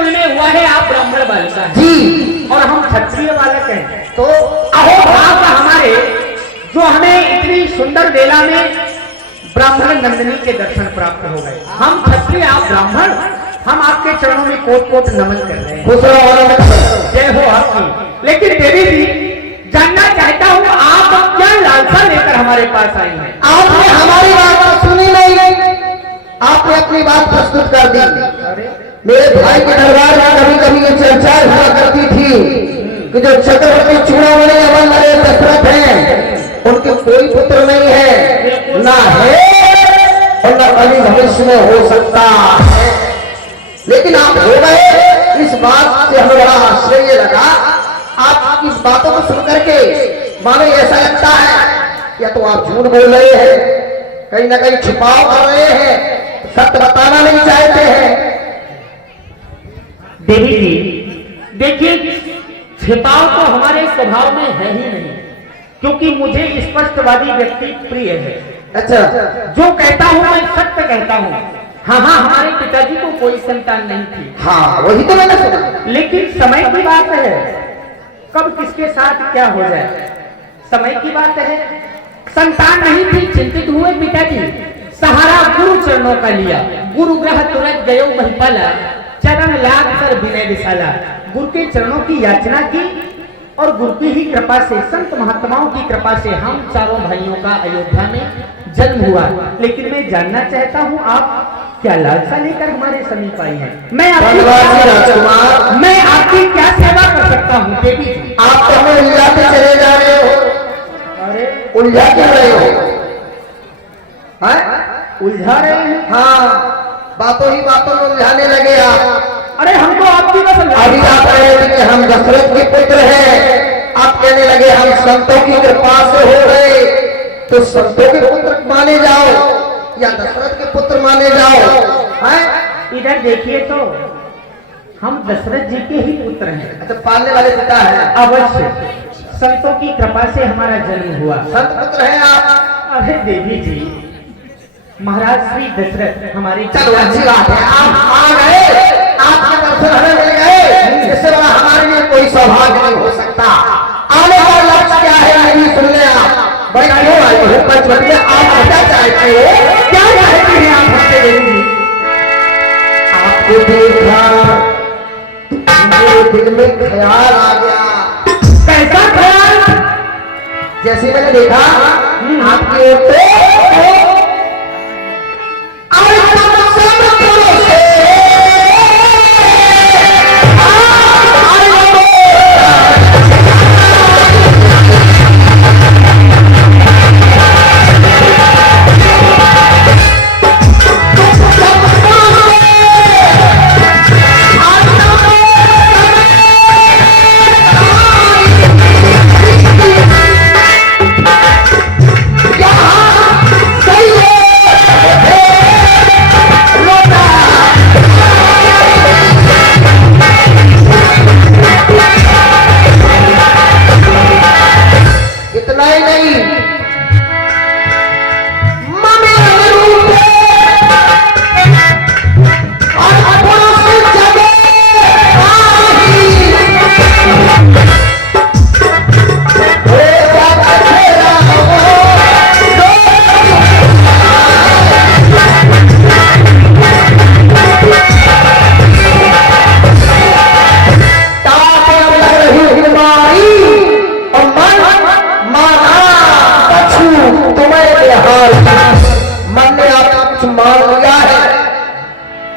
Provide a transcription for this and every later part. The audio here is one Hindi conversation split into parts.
कुल में हुआ है आप ब्राह्मण बालक हैं जी, और हम क्षत्रिय बालक हैं। तो अहो भाव हमारे जो हमें इतनी सुंदर बेला में ब्राह्मण नंदिनी के दर्शन प्राप्त हो गए। हम क्षत्रिय आप ब्राह्मण, हम आपके चरणों में कोट कोट नमन कर रहे हैं। जय हो आपकी। लेकिन देवी जी जानना चाहता हूँ आप क्या लालसा लेकर हमारे पास आई हैं? आपने हमारी बात सुनी नहीं, आपने अपनी बात प्रस्तुत कर दी। मेरे भाई के दरबार में कभी कभी ये चर्चा हुआ करती थी कि जो चक्रवर्ती चूड़ामणि अमन वाले दशरथ हैं उनके कोई पुत्र नहीं है, ना है और न कभी भविष्य में हो सकता है। लेकिन आप हो गए, इस बात से हमें बड़ा आश्चर्य लगा। आप इस बातों को सुन करके मानो ऐसा लगता है या तो आप झूठ बोल रहे हैं, कहीं ना कहीं छिपाव कर रहे हैं, सत्य बताना नहीं चाहते हैं। देवी जी देखिए, छिपाव तो हमारे स्वभाव में है ही नहीं, क्योंकि मुझे स्पष्टवादी व्यक्ति प्रिय है। अच्छा, जो कहता हूँ मैं सत्य कहता हूँ। हाँ, हमारे पिताजी को कोई संतान नहीं थी। हाँ, वही तो मैंने सुना। लेकिन समय की बात है, कब किसके साथ क्या हो जाए, समय की बात है। संतान नहीं थी, चिंतित हुए पिताजी, सहारा गुरु चरणों का लिया। गुरु ग्रह तुरंत गयो महिपाला, चरण लाग कर विनय विशाला। गुरु के चरणों की याचना की और गुरु की ही कृपा से, संत महात्माओं की कृपा से हम चारों भाइयों का अयोध्या में जन्म हुआ। लेकिन मैं जानना चाहता हूँ आप क्या लालसा लेकर हमारे समीप आई हैं? मैं आपकी क्या सेवा कर सकता हूँ देवी जी? आप तो हमें उलझाते चले जा रहे हो। अरे उलझा क्यों रहे हो? उलझा रहे हैं? हाँ, बातों ही बातों में उलझाने लगे आप। अरे हमको आपकी बस अभी आप कह रहे थे कि हम दशरथ के पुत्र हैं, आप कहने लगे हम संतों की कृपा से हो गए। तो संतों के पुत्र माने जाओ या दशरथ के पुत्र माने जाओ? हैं? इधर देखिए तो हम दशरथ जी के ही पुत्र हैं। अच्छा, पालने वाले पिता है। अवश्य, संतों की कृपा से हमारा जन्म हुआ। संत पुत्र हैं आप। अरे देवी जी, महाराज श्री दशरथ हमारे, चलो अच्छी बात है, आप आ गए, आपके दर्शन हमें मिल गए, इससे बड़ा हमारे लिए कोई सौभाग्य नहीं हो सकता। आने का लक्ष्य क्या है ये भी सुन ले आप। बड़े क्यों आए हो पंचवटी, आप क्या चाहते हो? क्या चाहते हैं आप हमसे देवी जी? आपको देखा मेरे दिल में ख्याल आ गया। कैसा ख्याल? जैसे मैंने देखा आपकी ओर से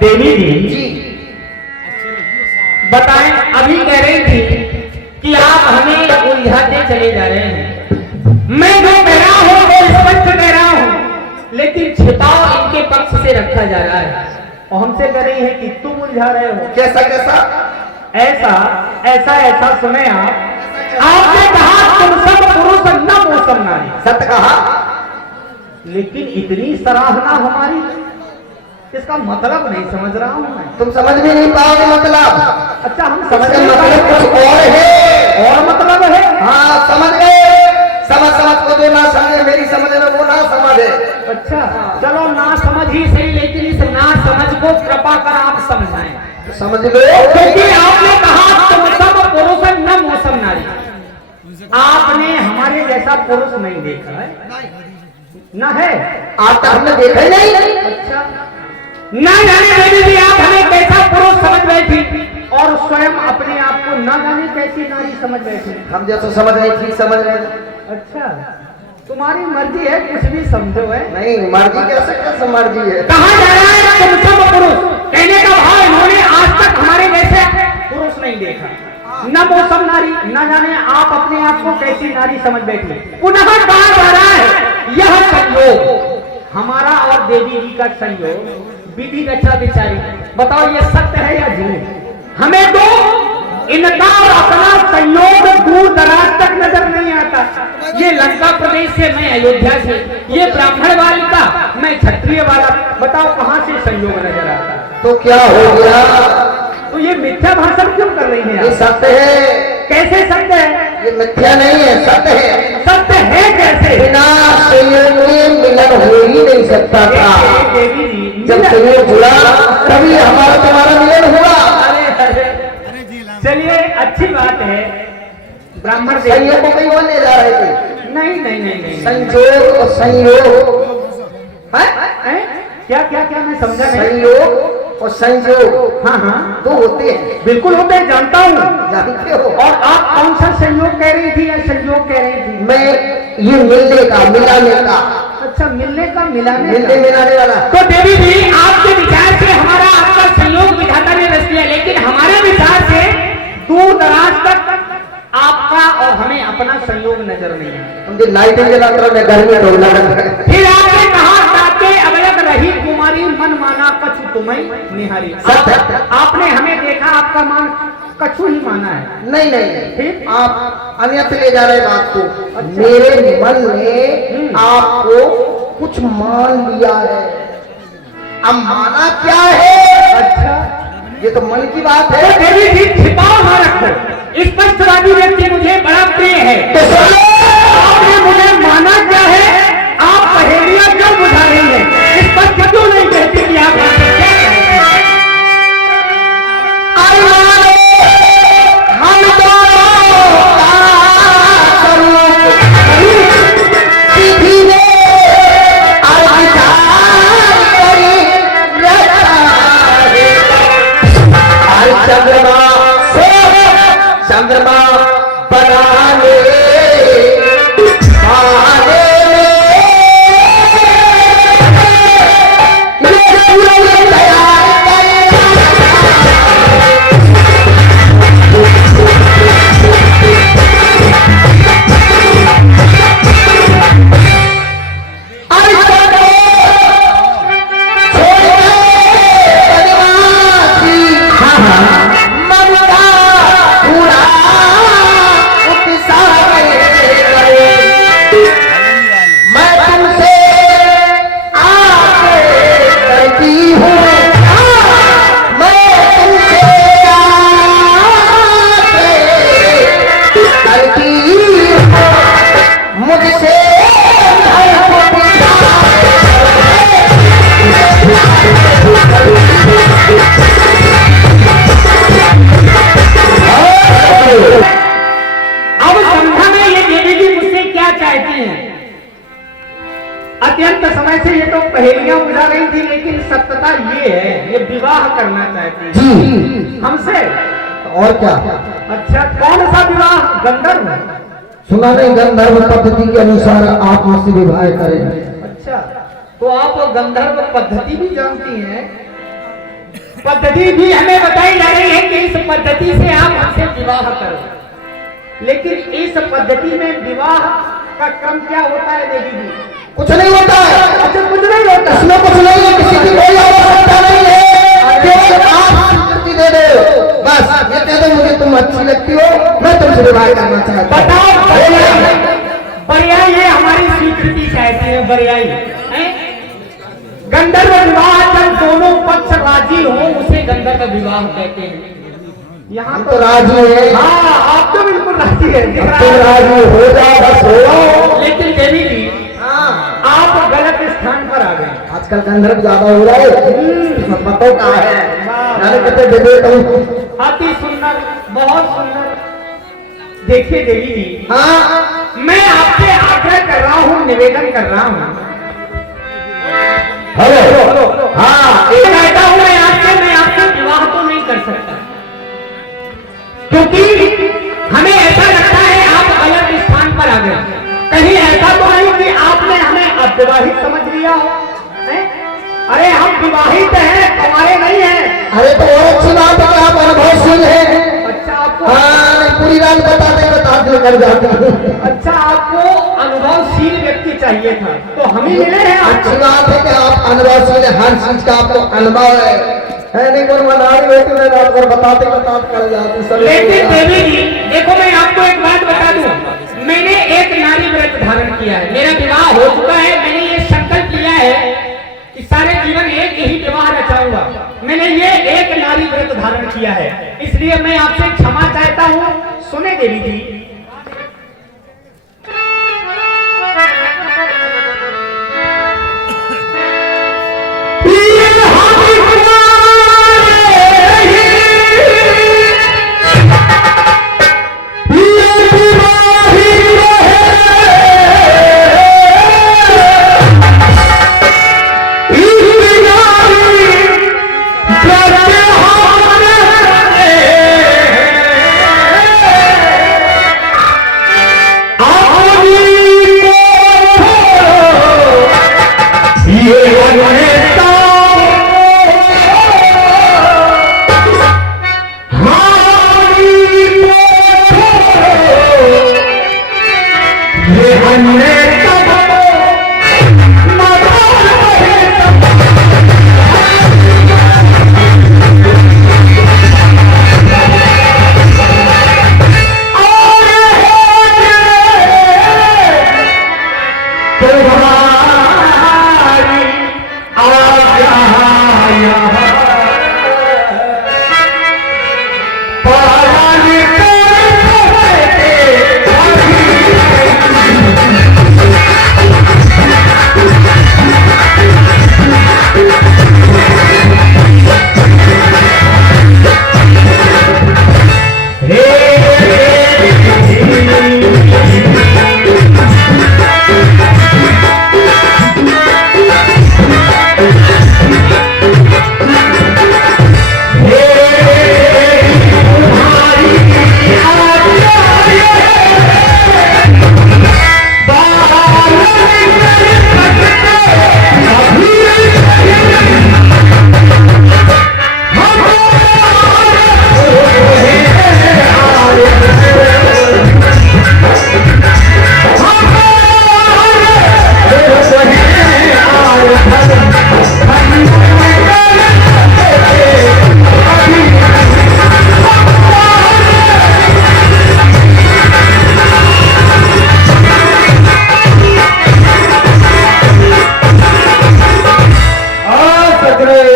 देवी जी बताएं, अभी कह रही थी कि आप हमें उलझाते चले जा रहे हैं। मैं जो कह रहा हूं वो स्पष्ट कह रहा हूं, लेकिन छिपाव इनके पक्ष से रखा जा रहा है और हमसे कह रही है कि तुम उलझा रहे हो। कैसा कैसा? ऐसा ऐसा ऐसा सुने आपने कहा तुम सब पुरुष न मौसम नारी। सत्य कहा, लेकिन इतनी सराहना हमारी, इसका मतलब नहीं समझ रहा हूं मैं। तुम समझ भी नहीं पाओगे मतलब। अच्छा, हम समझ मतलब कुछ और है। और मतलब है? हाँ, समझ गए। समझ को जो ना समझे, मेरी समझ में वो ना समझे। अच्छा चलो ना समझ ही सही, लेकिन इस ना समझ को कृपा कर आप समझाएं। समझ लो, क्योंकि आपने कहा तुम सब पुरुष न मौसम नारी, आपने हमारे जैसा पुरुष नहीं देखा है, ना है, आप तक हमने देखा ही नहीं। अच्छा ना जाने देवी जी आप हमें कैसा पुरुष समझ बैठी और स्वयं अपने आप को न जाने कैसी नारी समझ बैठी। हम जैसा समझ रहे ठीक समझ रहे। अच्छा तुम्हारी मर्जी है, कुछ भी समझो है। नहीं मर्जी कैसे मर्जी है। कहा जा रहा है तुम सब पुरुष, कहने का भाव इन्होंने आज तक हमारे जैसे पुरुष नहीं देखा, न मौसम नारी, न जाने आप अपने आप को कैसी नारी समझ बैठी। पुनः कहा जा रहा है यह संयोग हमारा और देवी जी का संयोग विधि रचा विचारी, बताओ ये सत्य है या झूठ? हमें तो इनका और अपना संयोग दूर दराज तक नजर नहीं आता। ये लंका प्रदेश से, मैं अयोध्या से, ये ब्राह्मण वाला मैं क्षत्रिय वाला, बताओ कहां से संयोग नजर आता? तो क्या हो गया? तो ये मिथ्या भाषण क्यों कर रही है? ये सत्य है। कैसे सत्य है? ये मिथ्या नहीं है, सत्य है। सत्य है कैसे? बिना संयोग के मिलन हो ही नहीं सकता था। देवी जी जब संयोग जुड़ा तभी हमारा तुम्हारा मिलन हुआ। चलिए अच्छी बात है। ब्राह्मण संयोग को कहीं और ले जा रहे थे। नहीं नहीं नहीं नहीं संयोग और संयोग हैं? क्या क्या क्या मैं समझा नहीं। संयोग और संयोग हाँ हाँ दो होते हैं। बिल्कुल होते हैं, जानता हूँ। जानते हो? और आप कौन सा संयोग कह रही थी या संयोग कह रही थी? मैं ये मिलने का मिलाने का। अच्छा मिलने का मिलाने मिलने मिलाने वाला। तो देवी जी आपके विचार से हमारा आपका संयोग विधाता ने रच लिया, लेकिन हमारे विचार से दूर दराज तक आपका और हमें अपना संयोग नजर नहीं आता। मुझे लाइटें जलाकर मैं गर्मी ढोलना लगा। फिर आपने कहा ताके अवयव रही कुमारी मन माना कछु तुम्हें निहारी। आपने हमें देखा, आपका मान कछु ही माना है। नहीं नहीं फिर आप अन्यत्र ले जा रहे बात को। मेरे मन ने आपको कुछ मान लिया है। अब माना क्या है? अच्छा ये तो मन की बात है। तो देवी जी छिपाओ ना रखो, स्पष्टवादी व्यक्ति मुझे बड़ा प्रिय है। तो आपने मुझे माना क्या है? आप पहेलियां क्यों बुझा रही हैं? स्पष्ट क्यों नहीं कहती कि आप हमसे क्या कहते हैं? हम दोनों का स्वरूप सीधी में चंद्रमा चंद्रमा बनाने अत्यंत समय से ये तो पहेलियां बुझा रही थी, लेकिन सत्यता ये है ये विवाह करना चाहती है जी हमसे। और क्या? अच्छा कौन सा विवाह? गंधर्व? सुना नहीं, गंधर्व पद्धति के अनुसार आप मुझसे विवाह करें। अच्छा तो आप गंधर्व पद्धति भी जानती हैं? पद्धति भी हमें बताई जा रही है कि इस पद्धति से आप हमसे विवाह करो, लेकिन इस पद्धति में विवाह का क्रम क्या होता है देवी जी? कुछ नहीं होता है। अच्छा कुछ नहीं होता, इसमें कुछ नहीं है, किसी की कोई आवश्यकता नहीं है। केवल आप स्वीकृति दे दो बस। ये कह दो मुझे तुम अच्छी लगती हो, मैं तुमसे विवाह करना चाहता हूं। बताओ बरियाई है हमारी स्वीकृति कहते हैं, बरियाई हैं? गंधर्व विवाह जब दोनों पक्ष राजी हो उसे गंधर्व विवाह कहते हैं। यहाँ हम तो राजी है। हाँ, आप तो बिल्कुल राजी है, दिख रहा तुम है। राजी हो जाओ, बस हो जाओ। लेकिन देवी जी, हाँ, आप गलत स्थान पर आ गए। आजकल गंधर्व ज्यादा हो रहा है, पतो कहाँ है, जाने कितने बेबे कहूँ। अति सुंदर, बहुत सुंदर। देखिए देवी जी, हाँ, मैं आपसे आग्रह कर रहा हूँ, निवेदन कर रहा हूँ। हेलो, हाँ, एक कहता हूँ मैं आपसे विवाह तो नहीं कर सकता, क्योंकि हमें ऐसा लगता है आप गलत स्थान पर आ गए। कहीं ऐसा तो नहीं कि आपने हमें अविवाहित समझ लिया हो, हैं? अरे हम विवाहित हैं, तुम्हारे नहीं हैं। अरे तो और अच्छी बात है कि आप अनुभवशील हैं। अच्छा, आपको हाँ, पूरी रात बताते बताते कर जाती हूँ। अच्छा, आपको अनुभवशील व्यक्ति चाहिए था, तो हम ही मिले हैं अच्छी आपको। बात है कि आप अनुभवशील हैं, हर चीज का आपको अनुभव है नहीं कोई मनारी बेटी ने रात भर बताते बताते कर जाती सब। लेकिन देवी जी देखो, मैं आपको एक बात बता दूं, मैंने एक नारी व्रत धारण किया है, मेरा विवाह हो चुका है। मैंने ये संकल्प लिया है कि सारे जीवन एक ही विवाह रचाऊंगा। मैंने ये एक नारी व्रत धारण किया है, इसलिए मैं आपसे क्षमा चाहता हूँ। सुने देवी जी,